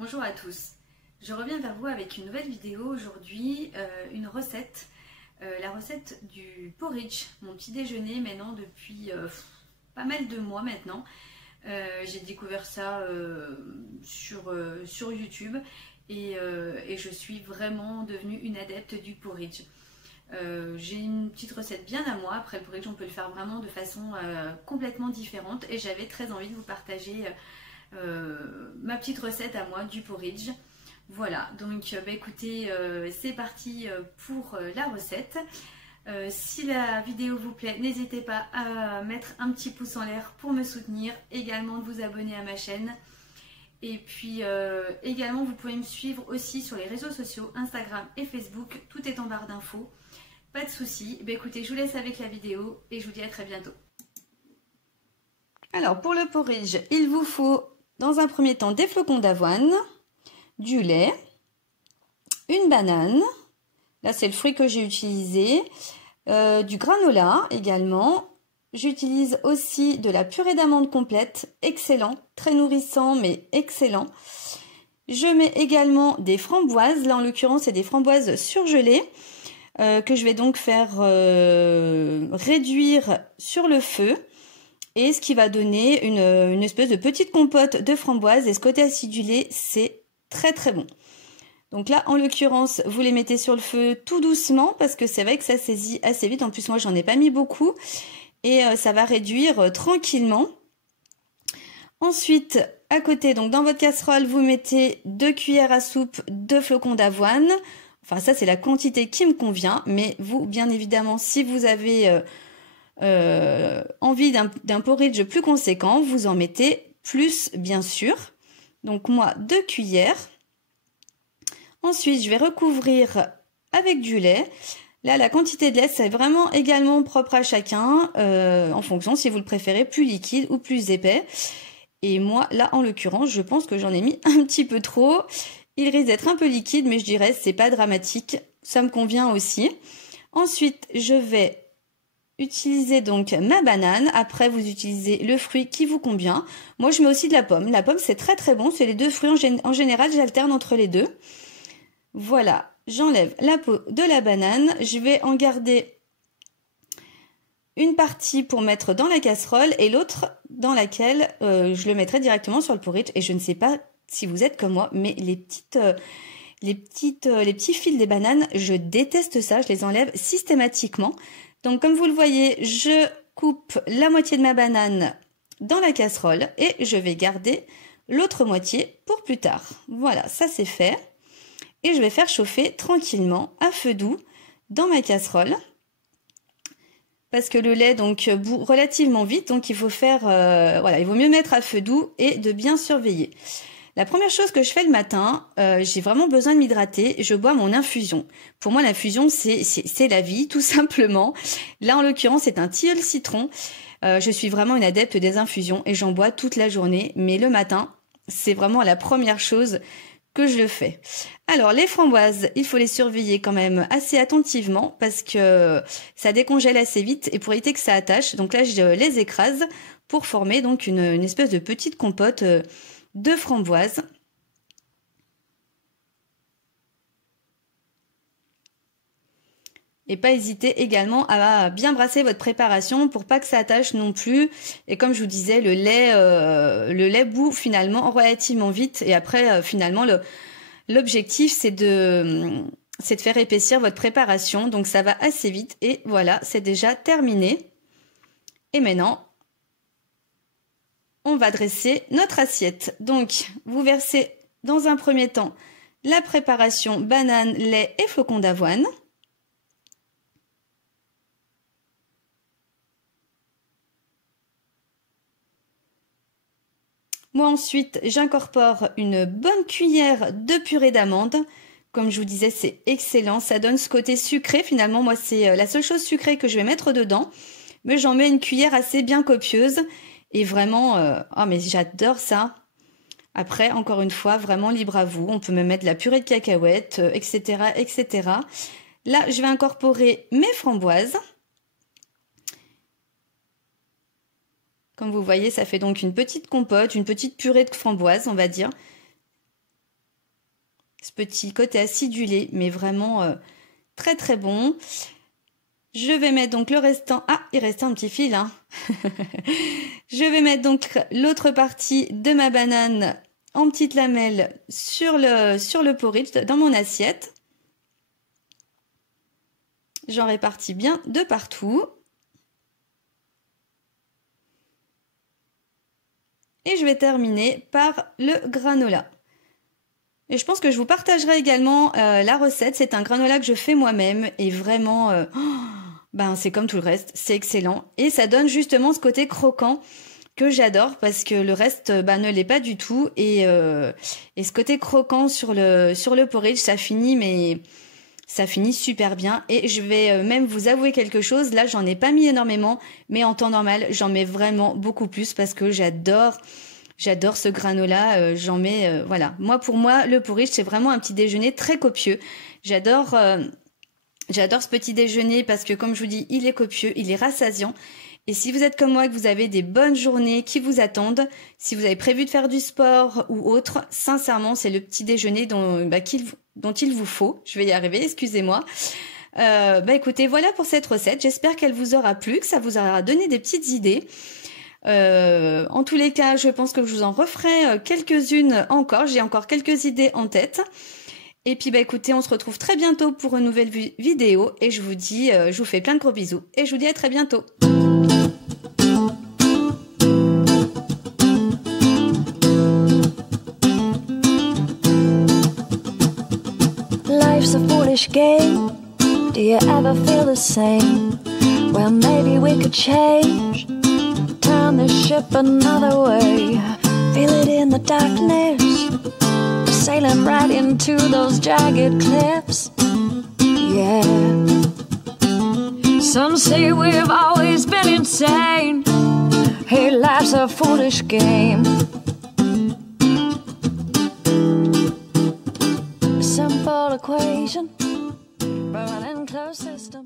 Bonjour à tous, je reviens vers vous avec une nouvelle vidéo aujourd'hui, une recette, la recette du porridge, mon petit déjeuner maintenant depuis pas mal de mois maintenant. J'ai découvert ça sur YouTube et je suis vraiment devenue une adepte du porridge. J'ai une petite recette bien à moi. Après le porridge on peut le faire vraiment de façon complètement différente et j'avais très envie de vous partager ma petite recette à moi du porridge. Voilà, donc écoutez, c'est parti pour la recette. Si la vidéo vous plaît, n'hésitez pas à mettre un petit pouce en l'air pour me soutenir, également de vous abonner à ma chaîne. Et puis également vous pouvez me suivre aussi sur les réseaux sociaux, Instagram et Facebook, tout est en barre d'infos. Pas de soucis. Écoutez, je vous laisse avec la vidéo et je vous dis à très bientôt. Alors pour le porridge, il vous faut dans un premier temps des flocons d'avoine, du lait, une banane, là c'est le fruit que j'ai utilisé, du granola également. J'utilise aussi de la purée d'amande complète, excellent, très nourrissant mais excellent. Je mets également des framboises, là en l'occurrence c'est des framboises surgelées, que je vais donc faire réduire sur le feu. Et ce qui va donner une espèce de petite compote de framboise. Et ce côté acidulé, c'est très très bon. Donc là, en l'occurrence, vous les mettez sur le feu tout doucement parce que c'est vrai que ça saisit assez vite. En plus, moi, j'en ai pas mis beaucoup. Et ça va réduire tranquillement. Ensuite, à côté, donc dans votre casserole, vous mettez 2 cuillères à soupe de flocons d'avoine. Enfin, ça, c'est la quantité qui me convient. Mais vous, bien évidemment, si vous avez envie d'un porridge plus conséquent, vous en mettez plus bien sûr. Donc moi 2 cuillères. Ensuite je vais recouvrir avec du lait. Là la quantité de lait c'est vraiment également propre à chacun, en fonction si vous le préférez plus liquide ou plus épais. Et moi là en l'occurrence je pense que j'en ai mis un petit peu trop. Il risque d'être un peu liquide mais je dirais c'est pas dramatique, ça me convient aussi. Ensuite je vais utilisez donc ma banane. Après, vous utilisez le fruit qui vous convient. Moi, je mets aussi de la pomme. La pomme, c'est très très bon. C'est les deux fruits. En général, j'alterne entre les deux. Voilà, j'enlève la peau de la banane. Je vais en garder une partie pour mettre dans la casserole et l'autre dans laquelle je le mettrai directement sur le porridge. Et je ne sais pas si vous êtes comme moi, mais les petits fils des bananes, je déteste ça. Je les enlève systématiquement. Donc comme vous le voyez, je coupe la moitié de ma banane dans la casserole et je vais garder l'autre moitié pour plus tard. Voilà, ça c'est fait. Et je vais faire chauffer tranquillement à feu doux dans ma casserole. Parce que le lait donc bout relativement vite, donc il faut faire, voilà, il vaut mieux mettre à feu doux et de bien surveiller. La première chose que je fais le matin, j'ai vraiment besoin de m'hydrater, je bois mon infusion. Pour moi, l'infusion, c'est la vie, tout simplement. Là, en l'occurrence, c'est un tilleul citron. Je suis vraiment une adepte des infusions et j'en bois toute la journée. Mais le matin, c'est vraiment la première chose que je le fais. Alors, les framboises, il faut les surveiller quand même assez attentivement parce que ça décongèle assez vite et pour éviter que ça attache. Donc là, je les écrase pour former donc une espèce de petite compote de framboises. Et pas hésiter également à bien brasser votre préparation pour pas que ça attache non plus. Et comme je vous disais, le lait bout finalement relativement vite. Et après, finalement, l'objectif, c'est de faire épaissir votre préparation. Donc ça va assez vite. Et voilà, c'est déjà terminé. Et maintenant, on va dresser notre assiette. Donc, vous versez dans un premier temps la préparation banane, lait et flocons d'avoine. Moi ensuite, j'incorpore une bonne cuillère de purée d'amande. Comme je vous disais, c'est excellent. Ça donne ce côté sucré. Finalement, moi, c'est la seule chose sucrée que je vais mettre dedans. Mais j'en mets une cuillère assez bien copieuse. Et vraiment, oh mais j'adore ça. Après, encore une fois, vraiment libre à vous. On peut me mettre de la purée de cacahuètes, etc., etc. Là, je vais incorporer mes framboises. Comme vous voyez, ça fait donc une petite compote, une petite purée de framboises, on va dire. ce petit côté acidulé, mais vraiment très très bon. Je vais mettre donc le restant... Ah, il reste un petit fil, hein. Je vais mettre donc l'autre partie de ma banane en petites lamelles sur le porridge dans mon assiette. J'en répartis bien de partout. Et je vais terminer par le granola. Et je pense que je vous partagerai également la recette. C'est un granola que je fais moi-même et vraiment, c'est comme tout le reste, c'est excellent. Et ça donne justement ce côté croquant que j'adore parce que le reste ne l'est pas du tout. Et ce côté croquant sur le porridge, ça finit super bien. Et je vais même vous avouer quelque chose. Là, j'en ai pas mis énormément, mais en temps normal, j'en mets vraiment beaucoup plus parce que j'adore ce granola. J'en mets, voilà. Pour moi, le porridge, c'est vraiment un petit déjeuner très copieux. J'adore ce petit déjeuner parce que, comme je vous dis, il est copieux, il est rassasiant. Et si vous êtes comme moi, que vous avez des bonnes journées qui vous attendent, si vous avez prévu de faire du sport ou autre, sincèrement, c'est le petit déjeuner dont il vous faut. Je vais y arriver, excusez-moi. Écoutez, voilà pour cette recette. J'espère qu'elle vous aura plu, que ça vous aura donné des petites idées. En tous les cas, je pense que je vous en referai quelques-unes encore. J'ai encore quelques idées en tête. Et puis écoutez, on se retrouve très bientôt pour une nouvelle vidéo. Et je vous dis, je vous fais plein de gros bisous. Et je vous dis à très bientôt. Life's a foolish game. Do you ever feel the same? Well, maybe we could change. Turn the ship another way. Feel it in the darkness. Sailing right into those jagged cliffs. Yeah. Some say we've always been insane. Hey, life's a foolish game. Simple equation, running closed system.